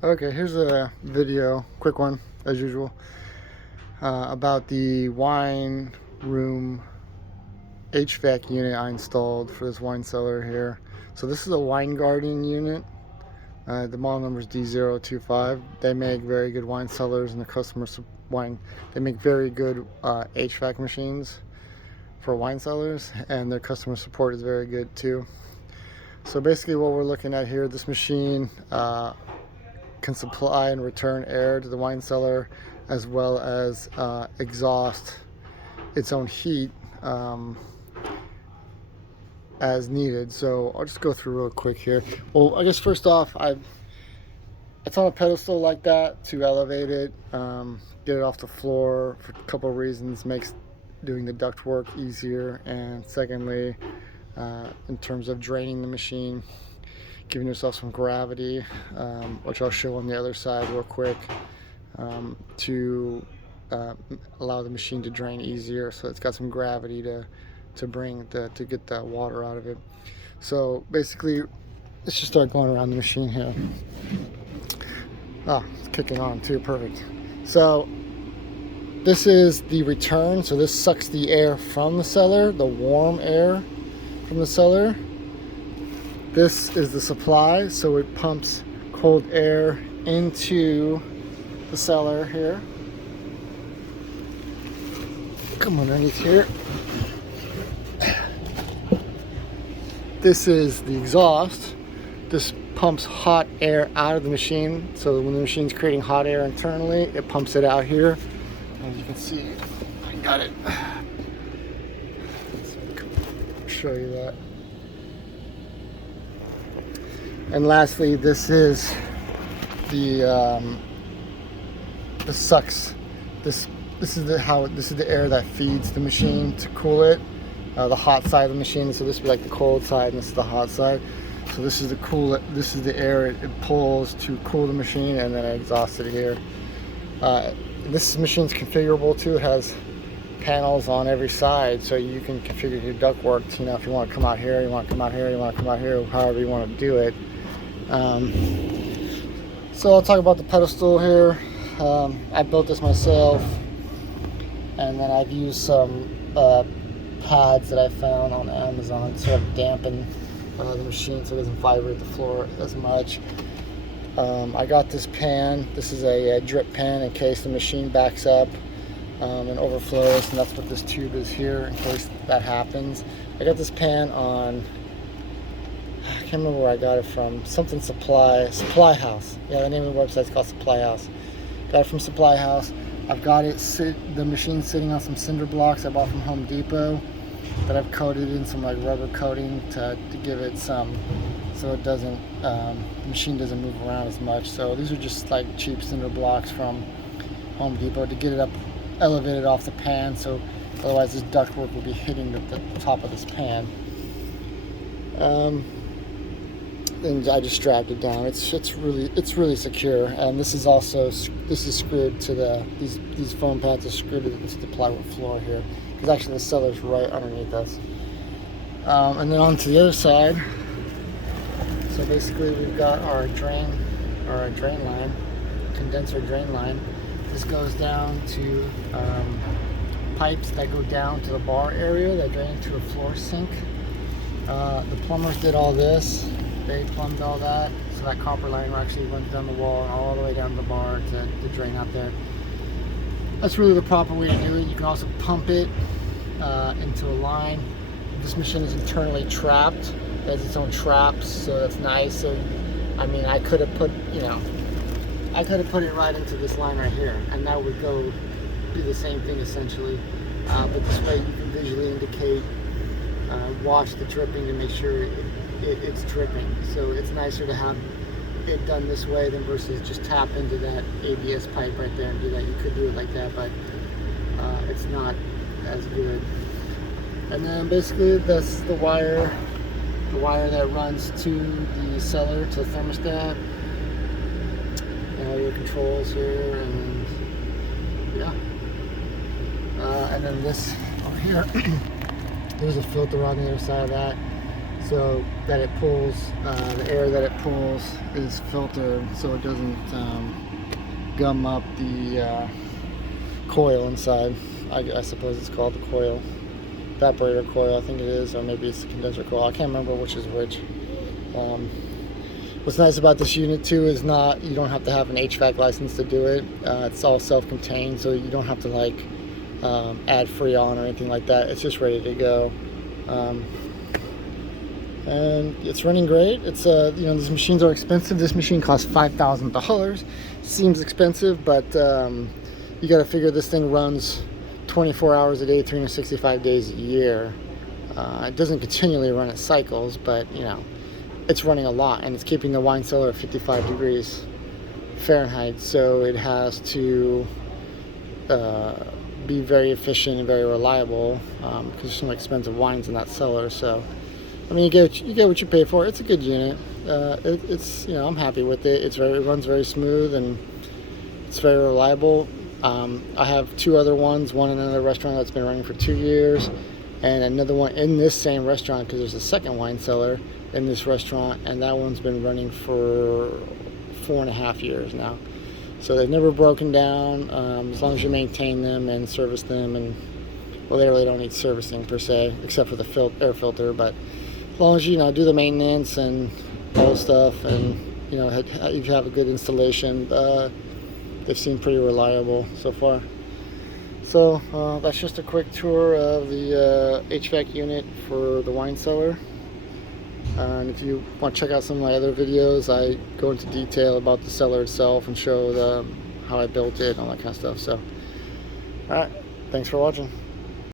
Okay, here's a video, quick one as usual, about the wine room HVAC unit I installed for this wine cellar here. So this is a wine garden unit. The model number is D025. They make very good wine cellars, and they make very good HVAC machines for wine cellars, and their customer support is very good too. So basically what we're looking at here, this machine can supply and return air to the wine cellar, as well as exhaust its own heat as needed. So I'll just go through real quick here. Well, I guess first off, it's on a pedestal like that to elevate it, get it off the floor for a couple of reasons. Makes doing the duct work easier, and secondly, in terms of draining the machine, giving yourself some gravity, which I'll show on the other side real quick, to allow the machine to drain easier. So it's got some gravity to get that water out of it. So basically, let's just start going around the machine here. It's kicking on too, perfect. So this is the return. So this sucks the air from the cellar, the warm air from the cellar. This is the supply, so it pumps cold air into the cellar here. Come underneath here. This is the exhaust. This pumps hot air out of the machine. So when the machine's creating hot air internally, it pumps it out here. As you can see, I got it. Let's show you that. And lastly, this is the sucks. This is the air that feeds the machine to cool it. The hot side of the machine. So this would be like the cold side, and this is the hot side. So this is the air it pulls to cool the machine, and then I exhaust it here. This machine's configurable too. It has panels on every side, so you can configure your ductwork. If you want to come out here, you want to come out here, you want to come out here, however you want to do it. So I'll talk about the pedestal here. I built this myself, and then I've used some pads that I found on Amazon to sort of dampen the machine so it doesn't vibrate the floor as much. I got this pan. This is a drip pan in case the machine backs up and overflows, and that's what this tube is here in case that happens. I got this pan on, I can't remember where I got it from, something Supply House. Yeah, the name of the website's called Supply House. Got it from Supply House. I've got the machine sitting on some cinder blocks I bought from Home Depot that I've coated in some like rubber coating to give it some, so it doesn't, the machine doesn't move around as much. So these are just like cheap cinder blocks from Home Depot to get it up, elevated off the pan, so otherwise this ductwork will be hitting the top of this pan. And I just strapped it down. It's really secure, and this is screwed to these foam pads are screwed to the plywood floor here, because actually the cellar's right underneath us. And then onto the other side. So basically we've got our drain line, condenser drain line. This goes down to pipes that go down to the bar area that drain into a floor sink. The plumbers did all this. They plumbed all that, so that copper line actually runs down the wall and all the way down to the bar to drain out there. That's really the proper way to do it. You can also pump it into a line. This machine is internally trapped. It has its own traps, so that's nice. So, I mean, I could have put it right into this line right here, and that would do the same thing essentially. But this way you can visually indicate, watch the dripping to make sure it's dripping. So it's nicer to have it done this way than versus just tap into that ABS pipe right there and do that. You could do it like that, but it's not as good. And then basically that's the wire that runs to the cellar, to the thermostat. Your controls here, and yeah. And then this over here, there's a filter on the other side of that. so that it pulls, the air that it pulls is filtered so it doesn't gum up the coil inside. I suppose it's called the coil, evaporator coil, I think it is, or maybe it's the condenser coil. I can't remember which is which. What's nice about this unit too is you don't have to have an HVAC license to do it. It's all self-contained, so you don't have to like add Freon or anything like that. It's just ready to go. And it's running great. It's you know, these machines are expensive. This machine costs $5,000. Seems expensive, but you got to figure this thing runs 24 hours a day, 365 days a year. It doesn't continually run at cycles, but you know, it's running a lot, and it's keeping the wine cellar at 55 degrees Fahrenheit. So it has to be very efficient and very reliable because there's some expensive wines in that cellar. So I mean, you get what you pay for. It's a good unit. It's, you know, I'm happy with it. It runs very smooth and it's very reliable. I have two other ones, one in another restaurant that's been running for 2 years, and another one in this same restaurant because there's a second wine cellar in this restaurant, and that one's been running for 4.5 years now. So they've never broken down as long as you maintain them and service them. And well, they really don't need servicing per se, except for the air filter, but as long as you know, do the maintenance and all the stuff, and you know, you have a good installation, they've seemed pretty reliable so far. So that's just a quick tour of the HVAC unit for the wine cellar. And if you want to check out some of my other videos, I go into detail about the cellar itself and show how I built it and all that kind of stuff. So, alright, thanks for watching.